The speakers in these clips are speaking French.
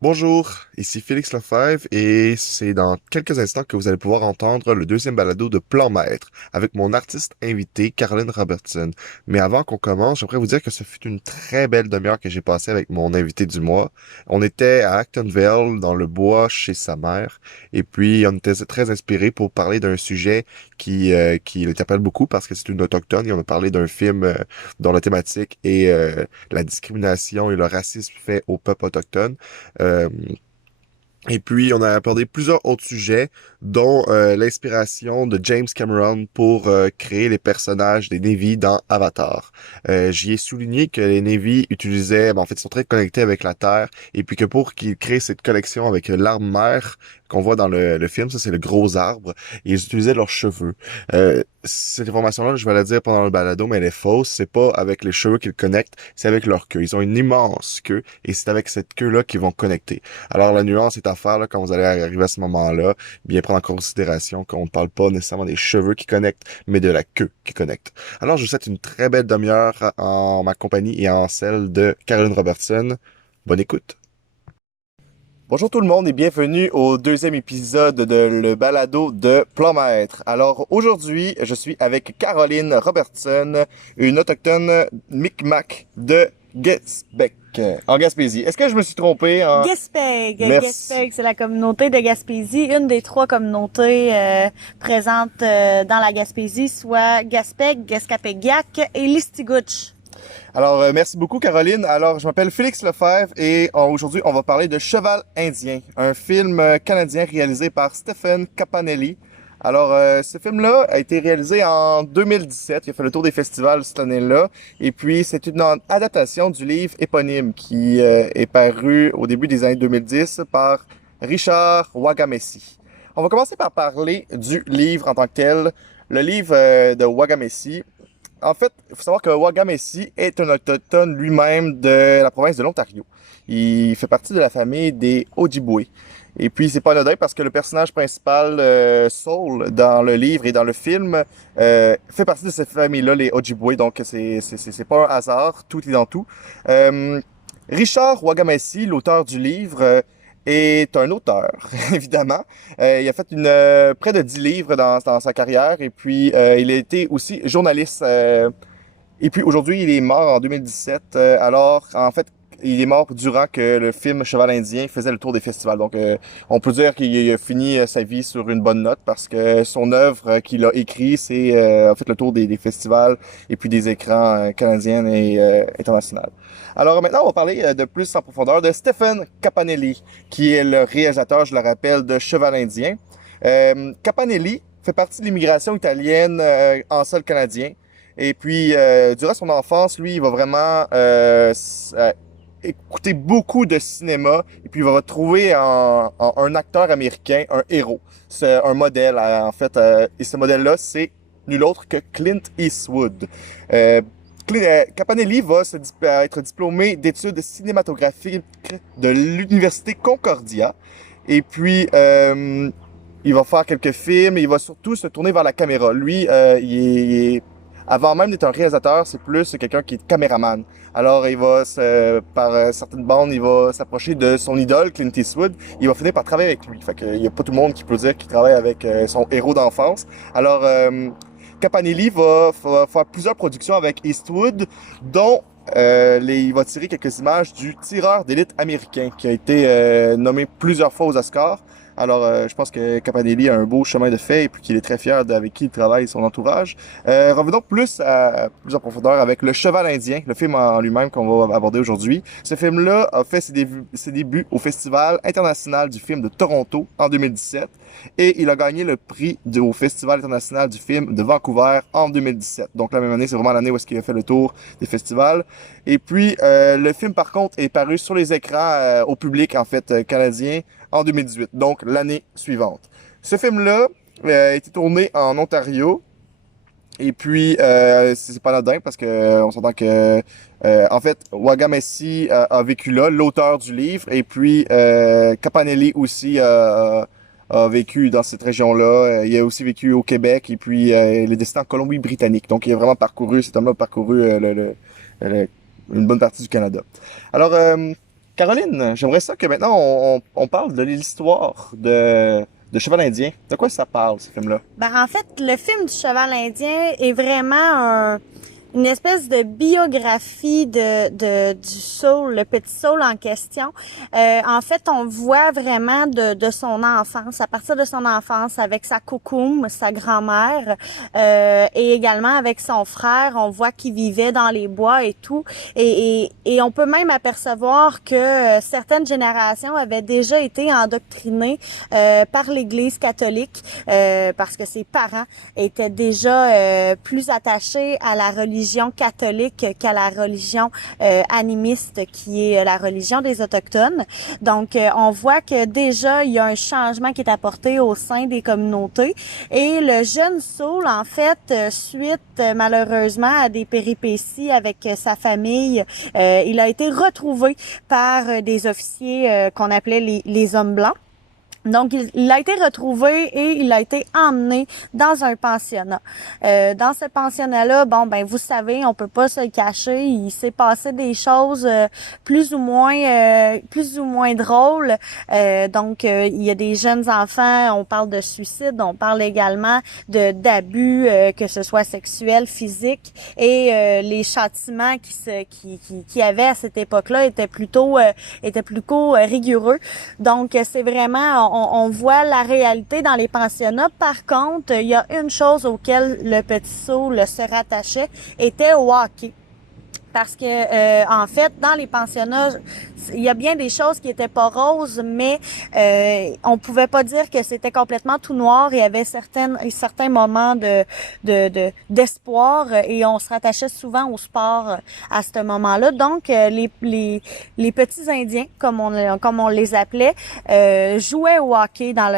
Bonjour, ici Félix Lefebvre et c'est dans quelques instants que vous allez pouvoir entendre le deuxième balado de Plan Maître avec mon artiste invité Caroline Robertson. Mais avant qu'on commence, j'aimerais vous dire que ce fut une très belle demi-heure que j'ai passée avec mon invité du mois. On était à Actonville, dans le bois, chez sa mère, et puis on était très inspirés pour parler d'un sujet qui l'interpelle beaucoup parce que c'est une autochtone et on a parlé d'un film dont la thématique est la discrimination et le racisme fait au peuple autochtone. Euh, et puis, on a abordé plusieurs autres sujets, dont l'inspiration de James Cameron pour créer les personnages des Navy dans Avatar. J'y ai souligné que les Navy utilisaient, en fait, ils sont très connectés avec la Terre, et puis que pour qu'ils créent cette connexion avec l'arbre mère qu'on voit dans le film, ça c'est le gros arbre, et ils utilisaient leurs cheveux. Cette information-là, je vais la dire pendant le balado, mais elle est fausse. C'est pas avec les cheveux qu'ils connectent, c'est avec leur queue. Ils ont une immense queue, et c'est avec cette queue-là qu'ils vont connecter. Alors la nuance est à faire là, quand vous allez arriver à ce moment-là, bien prendre en considération qu'on ne parle pas nécessairement des cheveux qui connectent, mais de la queue qui connecte. Alors je vous souhaite une très belle demi-heure en ma compagnie et en celle de Caroline Robertson. Bonne écoute. Bonjour tout le monde et bienvenue au deuxième épisode de le balado de Plan Maître. Alors aujourd'hui, je suis avec Caroline Robertson, une autochtone Micmac de Guesbec, en Gaspésie. Est-ce que je me suis trompé en... Gaspé, Merci. c'est la communauté de Gaspésie, une des trois communautés présentes dans la Gaspésie, soit Gaspé, Gaspégiac et Listigouche. Alors, merci beaucoup, Caroline. Alors, je m'appelle Félix Lefebvre et aujourd'hui, on va parler de Cheval Indien, un film canadien réalisé par Stephen Capanelli. Alors, ce film-là a été réalisé en 2017. Il a fait le tour des festivals cette année-là. Et puis, c'est une adaptation du livre éponyme qui est paru au début des années 2010 par Richard Wagamessi. On va commencer par parler du livre en tant que tel. Le livre de Wagamessi. En fait, il faut savoir que Wagamessi est un autochtone lui-même de la province de l'Ontario. Il fait partie de la famille des Ojibwe. Et puis, c'est pas anodin parce que le personnage principal, Saul, dans le livre et dans le film, fait partie de cette famille-là, les Ojibwe. Donc, c'est pas un hasard. Tout est dans tout. Euh, Richard Wagamessi, l'auteur du livre, est un auteur, évidemment. Il a fait près de 10 livres dans sa carrière et puis il a été aussi journaliste. Et puis aujourd'hui, il est mort en 2017. Alors, en fait, il est mort durant que le film Cheval Indien faisait le tour des festivals. Donc, on peut dire qu'il a fini sa vie sur une bonne note parce que son œuvre qu'il a écrit, c'est en fait le tour des festivals et puis des écrans canadiens et internationaux. Alors maintenant, on va parler de plus en profondeur de Stephen Capanelli, qui est le réalisateur, je le rappelle, de Cheval Indien. Capanelli fait partie de l'immigration italienne en sol canadien. Et puis, durant son enfance, lui, il va vraiment écouter beaucoup de cinéma. Et puis, il va retrouver en un acteur américain un héros. C'est un modèle, en fait. Et ce modèle-là, c'est nul autre que Clint Eastwood. Euh, Capanelli va être diplômé d'études cinématographiques de l'Université Concordia. Et puis, il va faire quelques films. Il va surtout se tourner vers la caméra. Lui, avant même d'être un réalisateur, c'est plus quelqu'un qui est caméraman. Alors, par certaines bandes, il va s'approcher de son idole, Clint Eastwood. Il va finir par travailler avec lui. Fait qu'il y a pas tout le monde qui peut dire qu'il travaille avec son héros d'enfance. Alors, Capanelli va faire plusieurs productions avec Eastwood, dont il va tirer quelques images du tireur d'élite américain, qui a été nommé plusieurs fois aux Oscars. Alors, je pense que Capanelli a un beau chemin de fait et puis qu'il est très fier d'avec qui il travaille et son entourage. Revenons plus en profondeur avec Le Cheval Indien, le film en lui-même qu'on va aborder aujourd'hui. Ce film-là a fait ses débuts au Festival international du film de Toronto en 2017 et il a gagné le prix au Festival international du film de Vancouver en 2017. Donc la même année, c'est vraiment l'année où est-ce qu'il a fait le tour des festivals. Et puis, le film, par contre, est paru sur les écrans au public, en fait, canadien en 2018, donc l'année suivante. Ce film-là a été tourné en Ontario. Et puis, c'est pas anodin parce que on s'entend que, en fait, Wagamessi a vécu là, l'auteur du livre, et puis Capanelli aussi a vécu dans cette région-là. Il a aussi vécu au Québec, et puis il est décédé en Colombie-Britannique. Donc, il a vraiment parcouru, cet homme-là a parcouru une bonne partie du Canada. Alors, Caroline, j'aimerais ça que maintenant on parle de l'histoire de Cheval Indien. De quoi ça parle, ce film-là? Ben, en fait, le film du Cheval Indien est vraiment une espèce de biographie du Saul, le petit Saul en question. En fait, on voit vraiment de son enfance, à partir de son enfance, avec sa coucoum, sa grand-mère, et également avec son frère. On voit qu'il vivait dans les bois et tout. Et on peut même apercevoir que certaines générations avaient déjà été endoctrinées par l'Église catholique, parce que ses parents étaient déjà plus attachés à la religion catholique qu'à la religion animiste, qui est la religion des Autochtones. Donc, on voit que déjà, il y a un changement qui est apporté au sein des communautés. Et le jeune Saul, en fait, suite malheureusement à des péripéties avec sa famille, il a été retrouvé par des officiers qu'on appelait les hommes blancs. Donc, il a été retrouvé et il a été emmené dans un pensionnat. Dans ce pensionnat-là, bon, ben vous savez, on peut pas se le cacher. Il s'est passé des choses plus ou moins drôles. Donc, il y a des jeunes enfants. On parle de suicide. On parle également d'abus, que ce soit sexuel, physique, et les châtiments qui avaient à cette époque-là étaient plutôt rigoureux. Donc, c'est vraiment on voit la réalité dans les pensionnats. Par contre, il y a une chose auquel le petit Saul se rattachait, était au hockey. Parce que en fait, dans les pensionnats, il y a bien des choses qui étaient pas roses, mais on pouvait pas dire que c'était complètement tout noir. Il y avait certains moments d'espoir, et on se rattachait souvent au sport à ce moment-là. Donc les petits Indiens, comme on les appelait, jouaient au hockey dans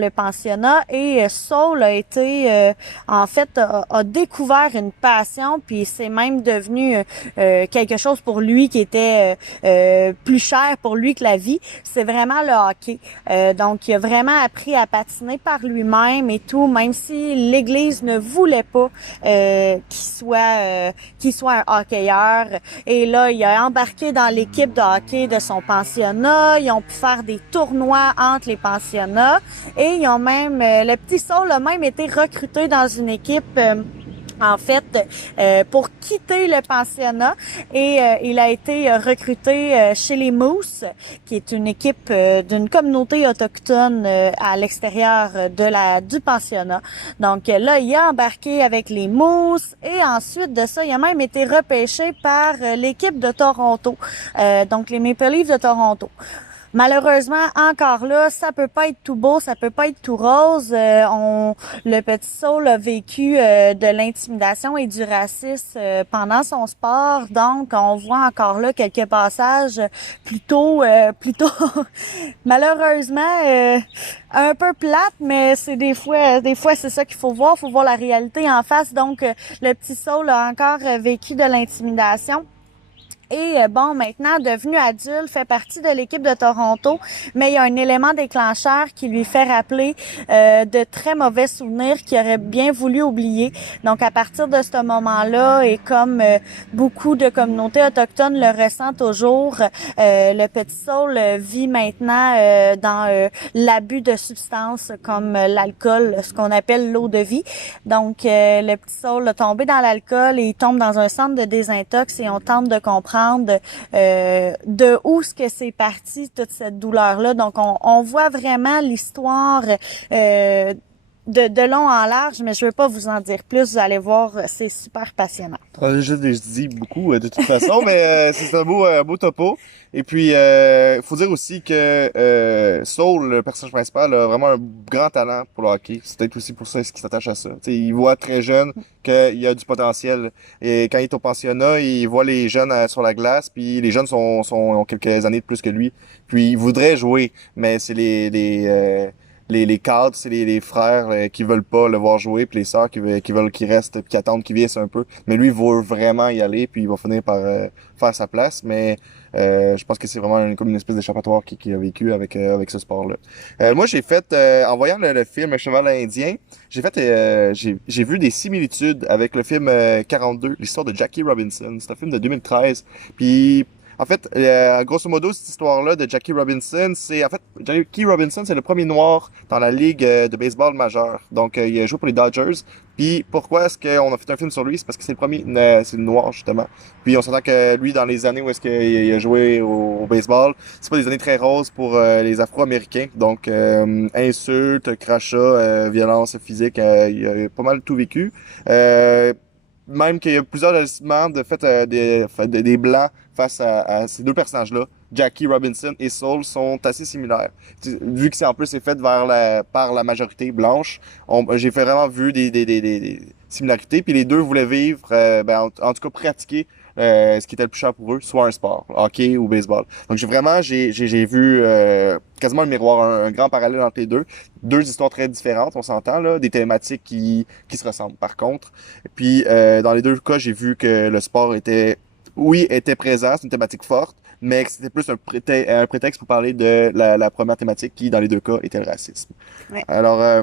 le pensionnat, et Saul a été en fait a découvert une passion, puis c'est même devenu quelque chose pour lui qui était plus cher pour lui que la vie. C'est vraiment le hockey. Donc, il a vraiment appris à patiner par lui-même et tout, même si l'Église ne voulait pas qu'il soit un hockeyeur. Et là, il a embarqué dans l'équipe de hockey de son pensionnat. Ils ont pu faire des tournois entre les pensionnats. Et ils ont même, le petit Saul a même été recruté dans une équipe en fait, pour quitter le pensionnat, et il a été recruté chez les Moose, qui est une équipe d'une communauté autochtone à l'extérieur du pensionnat. Donc là, il a embarqué avec les Moose, et ensuite de ça, il a même été repêché par l'équipe de Toronto, donc les Maple Leafs de Toronto. Malheureusement, encore là, ça peut pas être tout beau, ça peut pas être tout rose. Le petit Saul a vécu de l'intimidation et du racisme pendant son sport, donc on voit encore là quelques passages plutôt malheureusement un peu plates, mais c'est des fois c'est ça qu'il faut voir la réalité en face. Donc le petit Saul a encore vécu de l'intimidation. Et bon, maintenant, devenu adulte, fait partie de l'équipe de Toronto, mais il y a un élément déclencheur qui lui fait rappeler de très mauvais souvenirs qu'il aurait bien voulu oublier. Donc, à partir de ce moment-là, et comme beaucoup de communautés autochtones le ressentent toujours, le petit Saul vit maintenant dans l'abus de substances comme l'alcool, ce qu'on appelle l'eau de vie. Donc, le petit Saul a tombé dans l'alcool et il tombe dans un centre de désintox, et on tente de comprendre de où ce que c'est parti, toute cette douleur-là. Donc, on voit vraiment l'histoire de long en large, mais je veux pas vous en dire plus. Vous allez voir, c'est super passionnant. Je dis beaucoup de toute façon, mais c'est un beau topo. Et puis, faut dire aussi que Saul, le personnage principal, a vraiment un grand talent pour le hockey. C'est peut-être aussi pour ça qu'il s'attache à ça. T'sais, il voit très jeune qu'il y a du potentiel. Et quand il est au pensionnat, il voit les jeunes sur la glace, puis les jeunes ont quelques années de plus que lui. Puis il voudrait jouer, mais c'est les cadres, c'est les frères qui veulent pas le voir jouer, puis les sœurs qui veulent qu'il reste, puis qui attendent qu'il vieillisse un peu. Mais lui, il veut vraiment y aller, puis il va finir par faire sa place. Mais je pense que c'est vraiment comme une espèce d'échappatoire qui a vécu avec ce sport-là. Moi, j'ai fait, en voyant le film Cheval Indien, j'ai vu des similitudes avec le film 42, l'histoire de Jackie Robinson. C'est un film de 2013. Puis En fait, grosso modo, cette histoire-là de Jackie Robinson, Jackie Robinson, c'est le premier noir dans la ligue de baseball majeure. Donc, il a joué pour les Dodgers. Puis, pourquoi est-ce qu'on a fait un film sur lui? C'est parce que c'est le premier, c'est le noir, justement. Puis, on s'entend que lui, dans les années où est-ce qu'il a joué au baseball, c'est pas des années très roses pour les Afro-Américains. Donc, insultes, crachats, violence physique, il a pas mal tout vécu. Même qu'il y a plusieurs agissements de fait des blancs face à ces deux personnages-là. Jackie Robinson et Soul sont assez similaires. Vu que c'est en plus c'est fait par la majorité blanche, j'ai vraiment vu des similarités. Puis les deux voulaient vivre, en tout cas pratiquer ce qui était le plus cher pour eux, soit un sport, hockey ou baseball. Donc j'ai vu quasiment un miroir, un grand parallèle entre les deux. Deux histoires très différentes, on s'entend là, des thématiques qui se ressemblent par contre. Puis dans les deux cas, j'ai vu que le sport était présent, c'est une thématique forte, mais que c'était plus un prétexte pour parler de la première thématique qui, dans les deux cas, était le racisme. Ouais. Alors,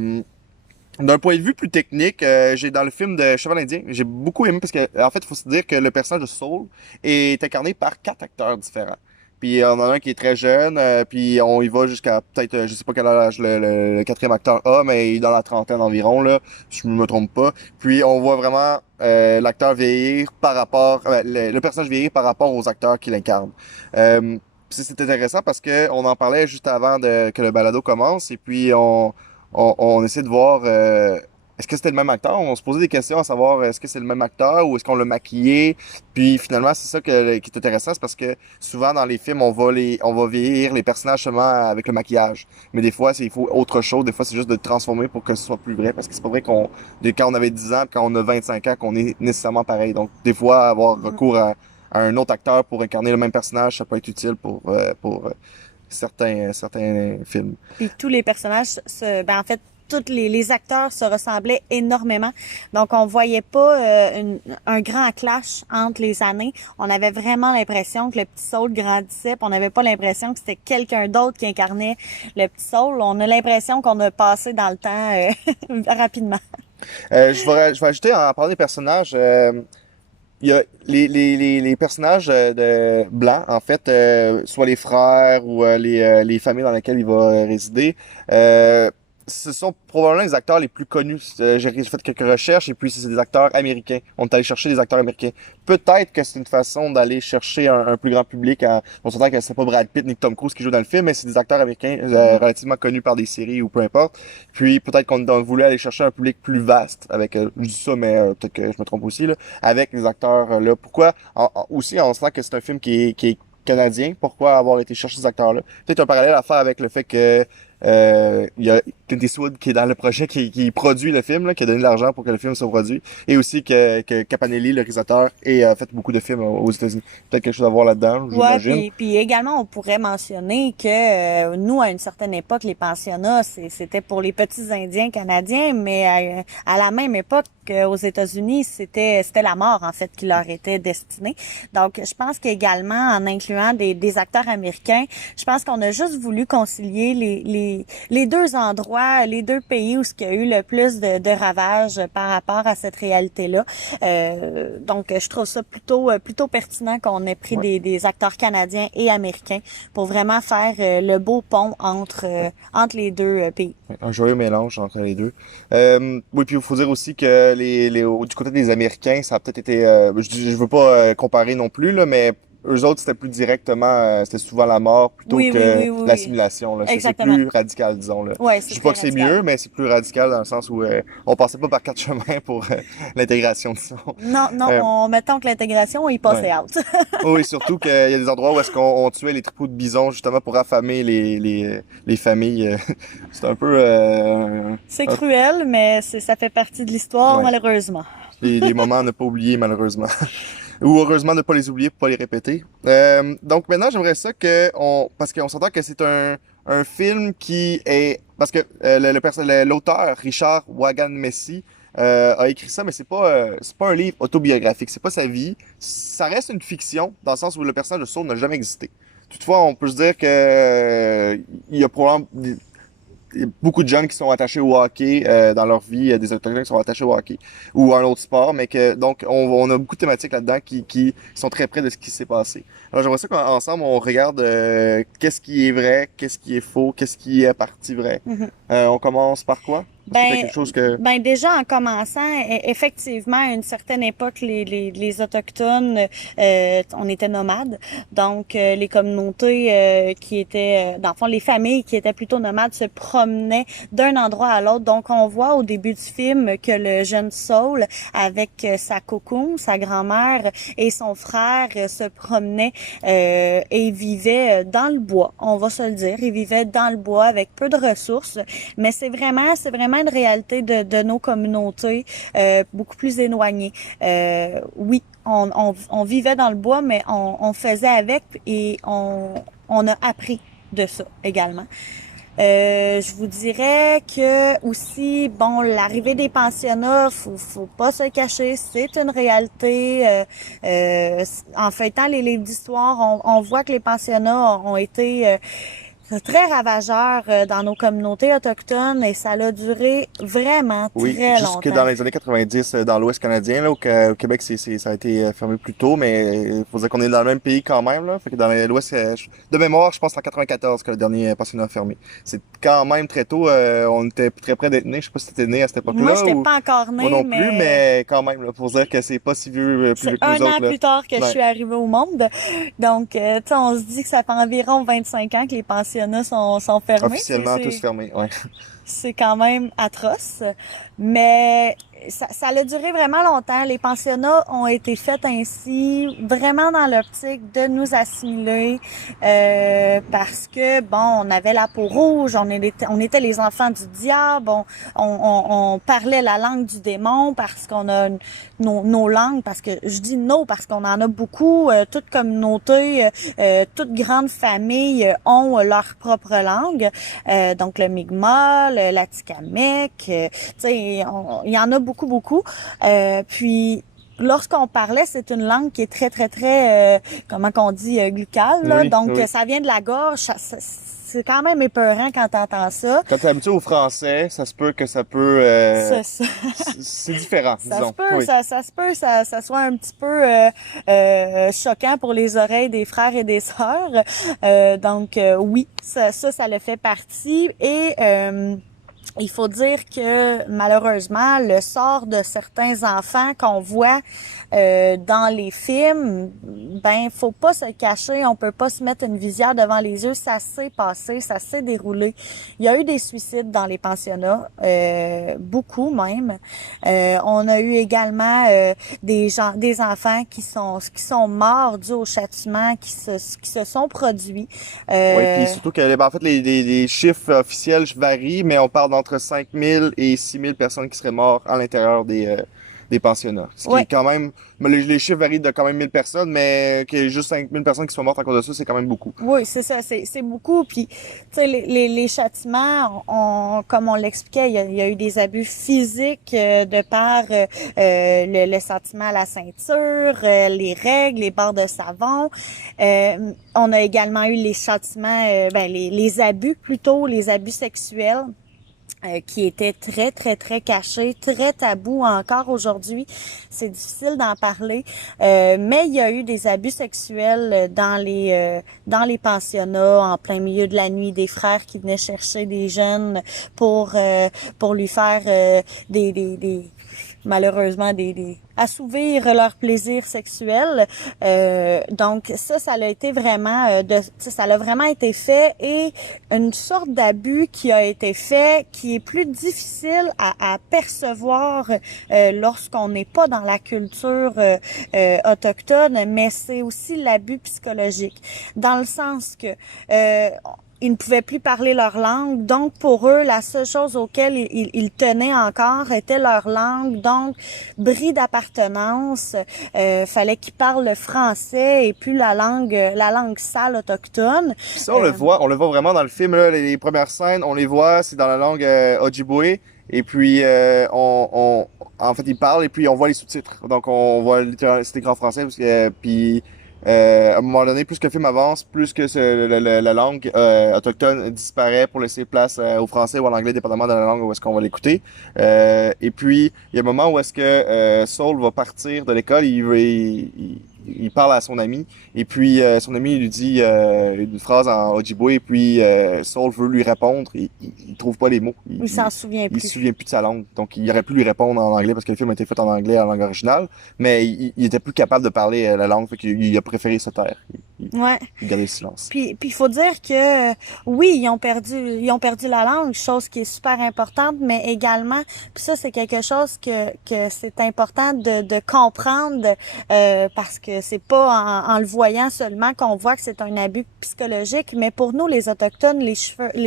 d'un point de vue plus technique, j'ai dans le film de Cheval Indien, j'ai beaucoup aimé parce que, en fait, il faut se dire que le personnage de Soul est incarné par 4 acteurs différents. Puis on en a un qui est très jeune, puis on y va jusqu'à peut-être, je sais pas quel âge le quatrième acteur a, mais il est dans la trentaine environ, là, si je me trompe pas. Puis on voit vraiment l'acteur vieillir par rapport, le personnage vieillir par rapport aux acteurs qui l'incarnent. C'est intéressant parce que on en parlait juste avant que le balado commence, et puis on essaie de voir est-ce que c'était le même acteur? On se posait des questions à savoir est-ce que c'est le même acteur ou est-ce qu'on l'a maquillé? Puis finalement, c'est ça qui est intéressant, c'est parce que souvent dans les films, on va vieillir les personnages seulement avec le maquillage. Mais des fois, il faut autre chose. Des fois, c'est juste de transformer pour que ce soit plus vrai. Parce que c'est pas vrai quand on avait 10 ans, quand on a 25 ans, qu'on est nécessairement pareil. Donc, des fois, avoir recours à un autre acteur pour incarner le même personnage, ça peut être utile pour certains films. Puis tous les personnages, en fait, tous les acteurs se ressemblaient énormément. Donc, on voyait pas un grand clash entre les années. On avait vraiment l'impression que le petit Saul grandissait, puis on n'avait pas l'impression que c'était quelqu'un d'autre qui incarnait le petit Saul. On a l'impression qu'on a passé dans le temps rapidement. Je vais ajouter, en parlant des personnages, il y a les personnages de blancs, en fait, soit les frères ou les familles dans lesquelles il va résider. Ce sont probablement les acteurs les plus connus. J'ai fait quelques recherches et puis c'est des acteurs américains. On est allé chercher des acteurs américains. Peut-être que c'est une façon d'aller chercher un plus grand public. On s'entend que c'est pas Brad Pitt ni Tom Cruise qui jouent dans le film, mais c'est des acteurs américains relativement connus par des séries ou peu importe. Puis peut-être qu'on voulait aller chercher un public plus vaste avec, je dis ça, mais peut-être que je me trompe aussi, là, avec les acteurs là. Pourquoi? Aussi, on sent que c'est un film qui est canadien. Pourquoi avoir été chercher ces acteurs-là? Peut-être un parallèle à faire avec le fait que il y a Clint Eastwood qui est dans le projet, qui produit le film, là, qui a donné de l'argent pour que le film soit produit. Et aussi que Capanelli, le réalisateur, a fait beaucoup de films aux États-Unis. Peut-être quelque chose à voir là-dedans, j'imagine. Ouais, puis également, on pourrait mentionner que nous, à une certaine époque, les pensionnats, c'était pour les petits Indiens canadiens, mais à la même époque, aux États-Unis, c'était la mort, en fait, qui leur était destinée. Donc, je pense qu'également, en incluant des acteurs américains, je pense qu'on a juste voulu concilier les deux endroits, les deux pays où il y a eu le plus de ravages par rapport à cette réalité-là. Donc, je trouve ça plutôt pertinent qu'on ait pris des acteurs canadiens et américains pour vraiment faire le beau pont entre les deux pays. Un joyeux mélange entre les deux. Oui, puis il faut dire aussi que du côté des Américains, ça a peut-être été... je veux pas comparer non plus, là, mais eux autres, c'était plus directement, c'était souvent la mort plutôt que l'assimilation. Là. C'est plus radical, disons. Là. Ouais, je dis pas que c'est mieux, mais c'est plus radical dans le sens où on passait pas par 4 chemins pour l'intégration, disons. Non, mettons que l'intégration, il passait out. Oui, surtout qu'il y a des endroits où est-ce qu'on tuait les troupeaux de bisons justement pour affamer les familles. C'est un peu... c'est cruel, mais ça fait partie de l'histoire, malheureusement. Les moments à ne pas oublier, malheureusement. Ou heureusement ne pas les oublier pour pas les répéter. Donc maintenant, j'aimerais ça parce qu'on s'entend que c'est un film qui est... Parce que l'auteur, Richard Wagan-Messi, a écrit ça, mais c'est pas un livre autobiographique, c'est pas sa vie. Ça reste une fiction, dans le sens où le personnage de Saul n'a jamais existé. Toutefois, on peut se dire que il y a probablement y a beaucoup de jeunes qui sont attachés au hockey dans leur vie, des Autochtones qui sont attachés au hockey ou à un autre sport, mais que donc on a beaucoup de thématiques là-dedans qui sont très près de ce qui s'est passé. Alors j'aimerais ça qu'ensemble on regarde qu'est-ce qui est vrai, qu'est-ce qui est faux, qu'est-ce qui est partie vraie. Mhm. On commence par quoi? Est-ce que t'as Ben, quelque chose que... déjà en commençant, effectivement, à une certaine époque, les Autochtones, on était nomades. Donc, les communautés qui étaient, dans le fond, les familles qui étaient plutôt nomades se promenaient d'un endroit à l'autre. Donc, on voit au début du film que le jeune Saul, avec sa cocoon, sa grand-mère et son frère, se promenaient et vivaient dans le bois. On va se le dire, ils vivaient dans le bois avec peu de ressources. Mais c'est vraiment une réalité de nos communautés beaucoup plus éloignées. Oui, on vivait dans le bois, mais on faisait avec et on a appris de ça également. Je vous dirais que aussi, bon, l'arrivée des pensionnats, faut pas se cacher, c'est une réalité. En feuilletant les livres d'histoire, on voit que les pensionnats ont été très ravageur dans nos communautés autochtones et ça a duré vraiment Oui, très jusque longtemps. dans les années 90, dans l'Ouest canadien, là, au Québec, ça a été fermé plus tôt, mais il faut dire qu'on est dans le même pays quand même, là. Fait que dans l'Ouest, de mémoire, je pense que c'est en 94 que le dernier pensionnat a fermé. C'est quand même très tôt, on était très près d'être né. Je sais pas si t'étais né à cette époque-là. Moi, j'étais ou... pas encore Moi née, non plus, mais quand même, là, pour dire que c'est pas si vieux, plus c'est vieux que un nous an autres, là. plus tard que je Ouais. suis arrivée au monde. Donc, tu sais, on se dit que ça fait environ 25 ans que les pensionnats sont fermés. Officiellement, tous fermés, ouais. C'est quand même atroce, mais ça a duré vraiment longtemps. Les pensionnats ont été faits ainsi, vraiment dans l'optique de nous assimiler, parce que, bon, on avait la peau rouge, on était les enfants du diable, on parlait la langue du démon parce qu'on a nos langues, parce que je dis nos parce qu'on en a beaucoup, toute communauté, toute grande famille ont leur propre langue, donc le Mi'kmaq, l'Atikamekw, tu sais, il y en a beaucoup. Puis lorsqu'on parlait, c'est une langue qui est très comment qu'on dit, glucale, là. Oui, Donc oui. ça vient de la gorge, c'est quand même épeurant quand t'entends ça. Quand t'es habitué au français, ça se peut que ça peut, Ça, ça, c'est différent, ça disons. se peut, Oui. ça se peut, ça soit un petit peu choquant pour les oreilles des frères et des sœurs. Donc oui, ça le fait partie et il faut dire que malheureusement, le sort de certains enfants qu'on voit dans les films, ben faut pas se cacher, on peut pas se mettre une visière devant les yeux, ça s'est passé, ça s'est déroulé. Il y a eu des suicides dans les pensionnats, beaucoup même. On a eu également des enfants qui sont morts dû au châtiment qui se sont produits. Oui, puis surtout que en fait, les chiffres officiels varient, mais on parle d'entre 5000 et 6000 personnes qui seraient mortes à l'intérieur des pensionnats. Ce qui Ouais. est quand même, mais les chiffres varient de quand même 1000 personnes, mais qu'il y ait juste 5000 personnes qui soient mortes à cause de ça, c'est quand même beaucoup. Oui, c'est ça, c'est beaucoup. Puis, tu sais, les châtiments, comme on l'expliquait, il y a eu des abus physiques de par le sentiment à la ceinture, les règles, les barres de savon. On a également eu les châtiments, les abus plutôt, les abus sexuels. Qui était très caché, très tabou encore aujourd'hui. C'est difficile d'en parler, mais il y a eu des abus sexuels dans les pensionnats en plein milieu de la nuit, des frères qui venaient chercher des jeunes pour lui faire malheureusement assouvir leur plaisir sexuel. Donc ça l'a été vraiment ça l'a vraiment été fait et une sorte d'abus qui a été fait qui est plus difficile à percevoir lorsqu'on n'est pas dans la culture autochtone, mais c'est aussi l'abus psychologique dans le sens que ils ne pouvaient plus parler leur langue, donc pour eux, la seule chose auquel ils tenaient encore était leur langue, donc bris d'appartenance, fallait qu'ils parlent le français et puis la langue sale autochtone. Puis ça, on le voit vraiment dans le film, là, les premières scènes, on les voit, c'est dans la langue Ojibwe, et puis en fait, ils parlent et puis on voit les sous-titres. Donc on voit littéralement, c'est écrit en français, parce que, puis À un moment donné, plus que le film avance, plus que la langue autochtone disparaît pour laisser place au français ou à l'anglais, dépendamment de la langue où est-ce qu'on va l'écouter. Et puis, il y a un moment où est-ce que Saul va partir de l'école, il parle à son ami, et puis son ami lui dit une phrase en Ojibwe, et puis Saul veut lui répondre, il trouve pas les mots. Il s'en souvient Il se plus. souvient plus de sa langue. Donc, il aurait pu lui répondre en anglais parce que le film a été fait en anglais, en langue originale, mais il était plus capable de parler la langue, fait qu'il a préféré se taire. Ouais. Il gardait le silence. Puis il faut dire que oui, ils ont perdu la langue, chose qui est super importante, mais également, puis ça c'est quelque chose que c'est important de comprendre parce que c'est pas en le voyant seulement qu'on voit que c'est un abus psychologique, mais pour nous les autochtones, les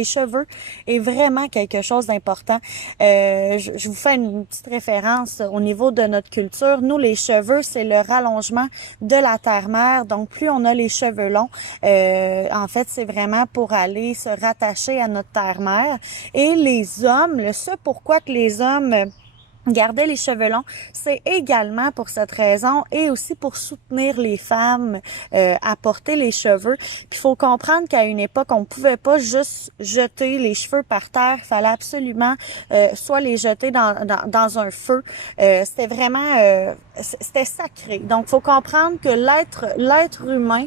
cheveux est vraiment quelque chose d'important. Je vous fais une petite référence au niveau de notre culture. Nous les cheveux, c'est le rallongement de la terre-mère. Donc plus on a les cheveux longs, en fait, c'est vraiment pour aller se rattacher à notre terre-mère. Et les hommes, ce pourquoi que les hommes garder les cheveux longs, c'est également pour cette raison et aussi pour soutenir les femmes à porter les cheveux. Puis il faut comprendre qu'à une époque, on pouvait pas juste jeter les cheveux par terre, il fallait absolument soit les jeter dans un feu. C'était vraiment c'était sacré. Donc faut comprendre que l'être humain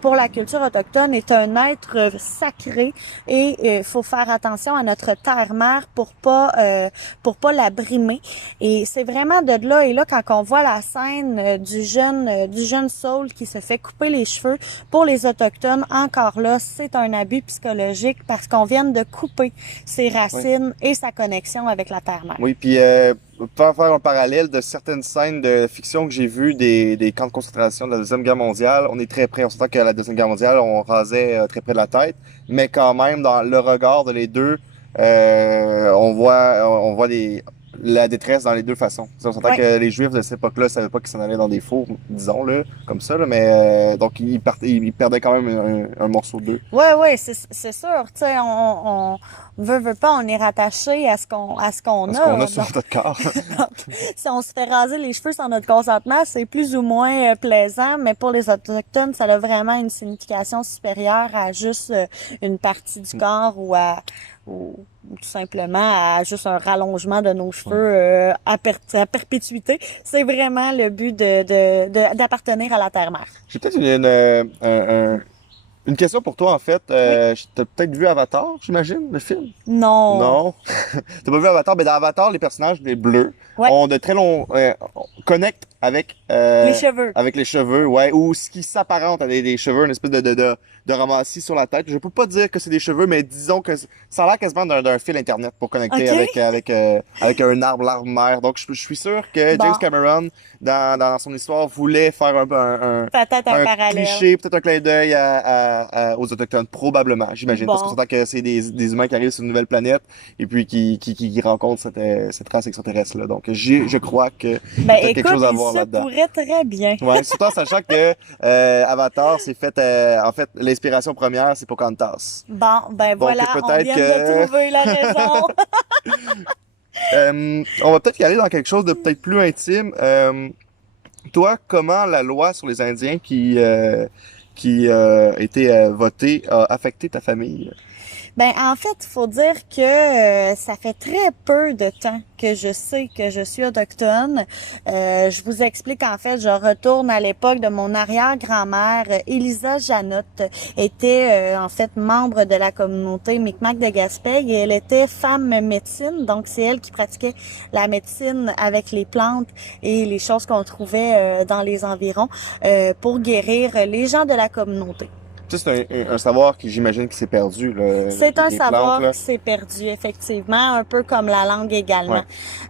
pour la culture autochtone est un être sacré et faut faire attention à notre terre-mère pour pas la brimer. Et c'est vraiment de là et là quand on voit la scène du jeune Saul qui se fait couper les cheveux pour les autochtones, encore là, c'est un abus psychologique parce qu'on vient de couper ses racines et sa connexion avec la terre-mère. Oui, puis pour faire un parallèle de certaines scènes de fiction que j'ai vues des camps de concentration de la Deuxième Guerre mondiale, on est très près. On s'entend qu'à la Deuxième Guerre mondiale, on rasait très près de la tête, mais quand même, dans le regard de les deux, on voit la détresse dans les deux façons. On s'entend que les Juifs de cette époque-là savaient pas qu'ils s'en allaient dans des fours, disons-le, comme ça, là, mais donc ils perdaient quand même un morceau d'eux. Ouais, c'est sûr. Tu sais, on veut pas, on est rattaché à ce qu'on a. Ce qu'on a sur notre corps. Donc, si on se fait raser les cheveux sans notre consentement, c'est plus ou moins plaisant, mais pour les autochtones, ça a vraiment une signification supérieure à juste une partie du corps ou tout simplement à juste un rallongement de nos cheveux à perpétuité. C'est vraiment le but d'appartenir à la terre-mère. J'ai peut-être une question pour toi, en fait. T'as peut-être vu Avatar, j'imagine, le film? Non. Non. T'as pas vu Avatar? Mais dans Avatar, les personnages, les bleus, ont de très longs... connectent avec... les cheveux. Avec les cheveux, ouais. Ou ce qui s'apparente à des cheveux, une espèce de ramassis sur la tête. Je peux pas dire que c'est des cheveux, mais disons que ça a l'air quasiment d'un fil Internet pour connecter avec un arbre mère. Donc, je suis sûr que James Cameron, dans son histoire, voulait faire un parallèle. cliché, peut-être un clin d'œil aux Autochtones, probablement, j'imagine. Parce qu'on s'entend que c'est des humains qui arrivent sur une nouvelle planète et puis qui rencontrent cette race extraterrestre-là. Donc, je crois que écoute, quelque chose à voir là-dedans. Ça pourrait très bien. Ouais, surtout en sachant que Avatar, c'est fait, en fait, l'inspiration première, c'est Pocahontas. Bon, voilà, on vient de trouver la raison. On va peut-être y aller dans quelque chose de peut-être plus intime. Toi, comment la loi sur les Indiens qui a été votée a affecté ta famille? En fait, il faut dire que ça fait très peu de temps que je sais que je suis autochtone. Je vous explique, en fait, je retourne à l'époque de mon arrière-grand-mère. Elisa Janotte était, en fait, membre de la communauté Micmac de Gaspé et elle était femme médecine. Donc, c'est elle qui pratiquait la médecine avec les plantes et les choses qu'on trouvait dans les environs pour guérir les gens de la communauté. Ça, c'est un savoir qui, j'imagine, qui s'est perdu. C'est un savoir qui s'est perdu, effectivement, un peu comme la langue également.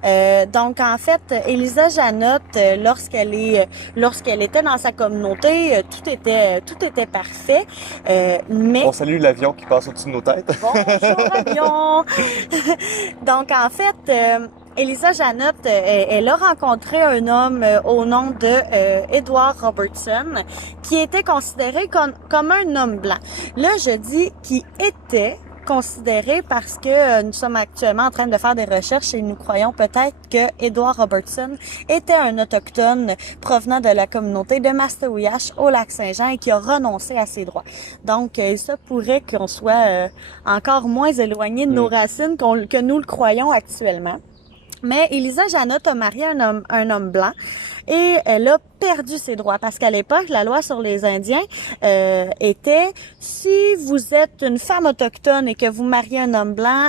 Ouais. Donc, en fait, Elisa Janotte, lorsqu'elle était dans sa communauté, tout était parfait. Mais on salue l'avion qui passe au-dessus de nos têtes. Bonjour, avion! Donc, en fait, Elisa Janotte, elle a rencontré un homme au nom de Edward Robertson, qui était considéré comme un homme blanc. Là, je dis qui était considéré parce que nous sommes actuellement en train de faire des recherches et nous croyons peut-être que Edward Robertson était un autochtone provenant de la communauté de Mastaouiache au Lac-Saint-Jean et qui a renoncé à ses droits. Donc, il se pourrait qu'on soit encore moins éloigné de nos racines que nous le croyons actuellement. Mais Elisa Janotte a marié un homme blanc et elle a perdu ses droits parce qu'à l'époque, la loi sur les Indiens était si vous êtes une femme autochtone et que vous mariez un homme blanc,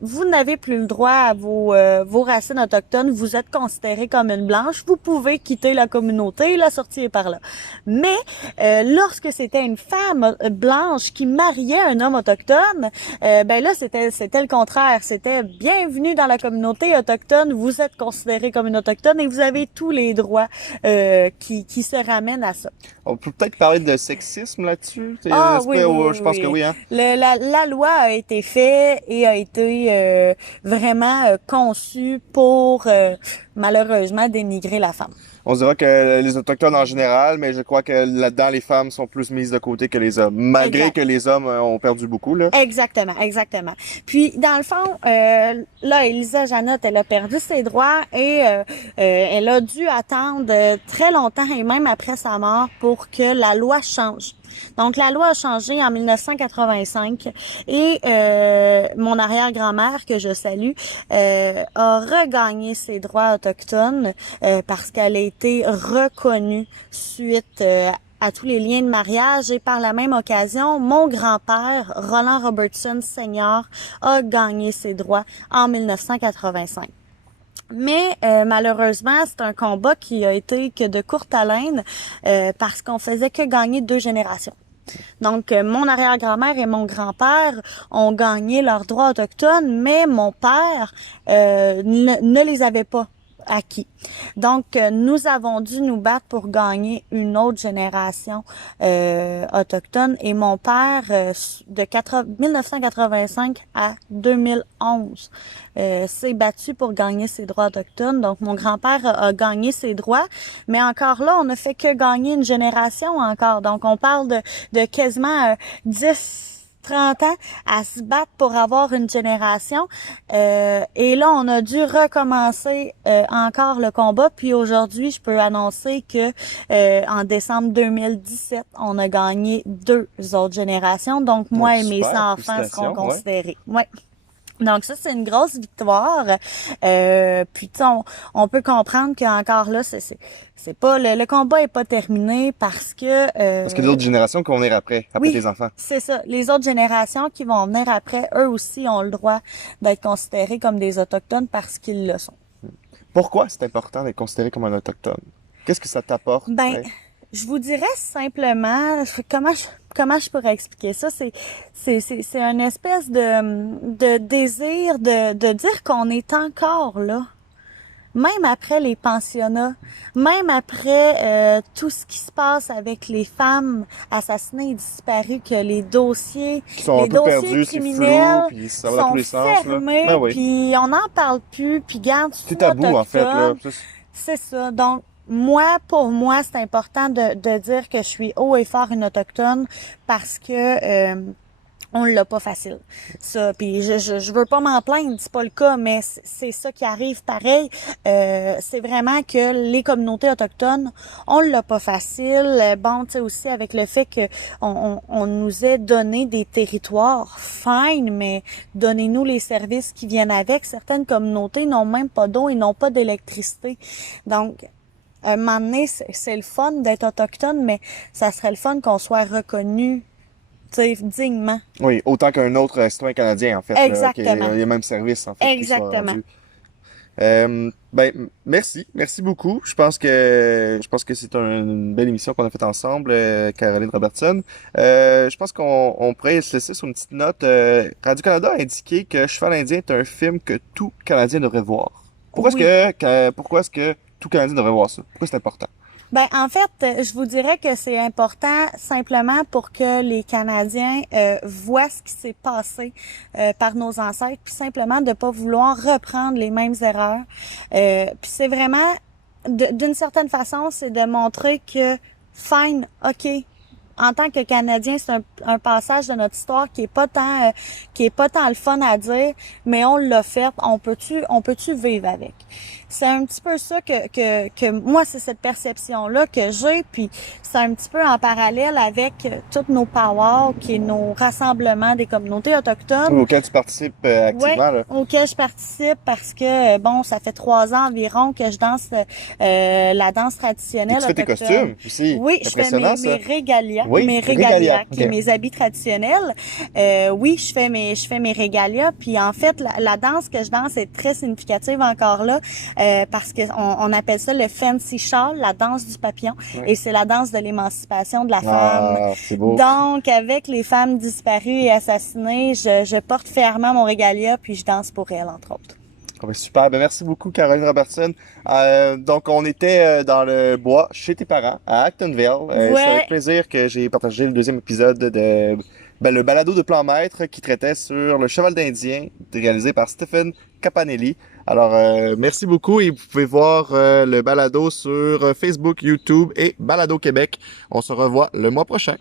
vous n'avez plus le droit à vos racines autochtones, vous êtes considérée comme une blanche, vous pouvez quitter la communauté, la sortie est par là. Mais lorsque c'était une femme blanche qui mariait un homme autochtone, ben là c'était le contraire, c'était bienvenue dans la communauté autochtone, vous êtes considérée comme une autochtone et vous avez tous les droits qui se ramènent à ça. On peut peut-être parler de sexisme là-dessus? Oui, je pense que oui, hein? La loi a été faite et a été vraiment conçue pour malheureusement dénigrer la femme. On dira que les Autochtones en général, mais je crois que là-dedans, les femmes sont plus mises de côté que les hommes, malgré que les hommes ont perdu beaucoup, là. Exactement. Puis, dans le fond, là, Elisa Janotte, elle a perdu ses droits et elle a dû attendre très longtemps et même après sa mort pour que la loi change. Donc, la loi a changé en 1985 et mon arrière-grand-mère, que je salue, a regagné ses droits autochtones parce qu'elle a été reconnue suite à tous les liens de mariage et par la même occasion, mon grand-père, Roland Robertson Senior, a gagné ses droits en 1985. Mais malheureusement, c'est un combat qui a été que de courte haleine parce qu'on faisait que gagner 2 générations. Donc, mon arrière-grand-mère et mon grand-père ont gagné leurs droits autochtones, mais mon père ne les avait pas acquis. Donc, nous avons dû nous battre pour gagner une autre génération autochtone. Et mon père, de 1985 à 2011, s'est battu pour gagner ses droits autochtones. Donc, mon grand-père a gagné ses droits. Mais encore là, on ne fait que gagner une génération encore. Donc, on parle de quasiment 30 ans à se battre pour avoir une génération. Et là, on a dû recommencer encore le combat. Puis aujourd'hui, je peux annoncer que en décembre 2017, on a gagné 2 autres générations. Donc, moi et mes enfants seront considérés. Ouais. Donc ça, c'est une grosse victoire. Puis on peut comprendre qu'encore là, c'est pas le combat est pas terminé parce que parce que les autres générations qui vont venir après oui, tes enfants. C'est ça. Les autres générations qui vont venir après, eux aussi ont le droit d'être considérés comme des autochtones parce qu'ils le sont. Pourquoi c'est important d'être considéré comme un autochtone? Qu'est-ce que ça t'apporte? Je vous dirais simplement comment je pourrais expliquer ça, c'est une espèce de désir de dire qu'on est encore là. Même après les pensionnats, même après tout ce qui se passe avec les femmes assassinées et disparues, que les dossiers criminels puis ça va dans tous les sens, fermés, puis on n'en parle plus, puis garde c'est tabou en fait là. C'est ça. Donc pour moi, c'est important de dire que je suis haut et fort une autochtone parce que on l'a pas facile. Ça, puis je veux pas m'en plaindre, c'est pas le cas, mais c'est ça qui arrive pareil. C'est vraiment que les communautés autochtones, on l'a pas facile. Bon, tu sais aussi avec le fait que on nous ait donné des territoires, fine, mais donnez-nous les services qui viennent avec. Certaines communautés n'ont même pas d'eau et n'ont pas d'électricité. Donc à un moment donné, c'est le fun d'être autochtone, mais ça serait le fun qu'on soit reconnu dignement. Oui, autant qu'un autre citoyen canadien, en fait. Exactement. Il y a le même service, en fait. Exactement. Merci beaucoup. Je pense que c'est une belle émission qu'on a faite ensemble, Caroline Robertson. Je pense qu'on pourrait se laisser sur une petite note. Radio-Canada a indiqué que Cheval Indien est un film que tout Canadien devrait voir. Pourquoi est-ce que tout Canadien devrait voir ça? Pourquoi c'est important? En fait, je vous dirais que c'est important simplement pour que les Canadiens voient ce qui s'est passé par nos ancêtres, puis simplement de pas vouloir reprendre les mêmes erreurs. Puis c'est vraiment, d'une certaine façon, c'est de montrer que, fine, OK, en tant que Canadien, c'est un passage de notre histoire qui est pas tant le fun à dire, mais on l'a fait. On peut-tu vivre avec? C'est un petit peu ça que moi, c'est cette perception-là que j'ai, puis c'est un petit peu en parallèle avec tous nos powwows, qui est nos rassemblements des communautés autochtones. Auquel tu participes activement, là. Auquel je participe parce que, bon, ça fait 3 ans environ que je danse la danse traditionnelle Et tu fais tes autochtone. costumes aussi. Oui, je fais mes régalias, Oui, mes régalias, régalias, qui est ok. mes habits traditionnels. Oui, je fais mes régalias, puis en fait, la danse que je danse est très significative encore là, parce que on appelle ça le fancy shawl, la danse du papillon, et c'est la danse de l'émancipation de la femme. Ah, c'est beau. Donc, avec les femmes disparues et assassinées, je porte fièrement mon régalia, puis je danse pour elles, entre autres. Ah ben, super, ben merci beaucoup Caroline Robertson. Donc on était dans le bois chez tes parents à Actonville. C'est avec plaisir que j'ai partagé le 2e épisode de le balado de Plan Maître qui traitait sur le cheval d'Indien réalisé par Stephen Capanelli. Alors merci beaucoup et vous pouvez voir le balado sur Facebook, YouTube et Balado Québec. On se revoit le mois prochain.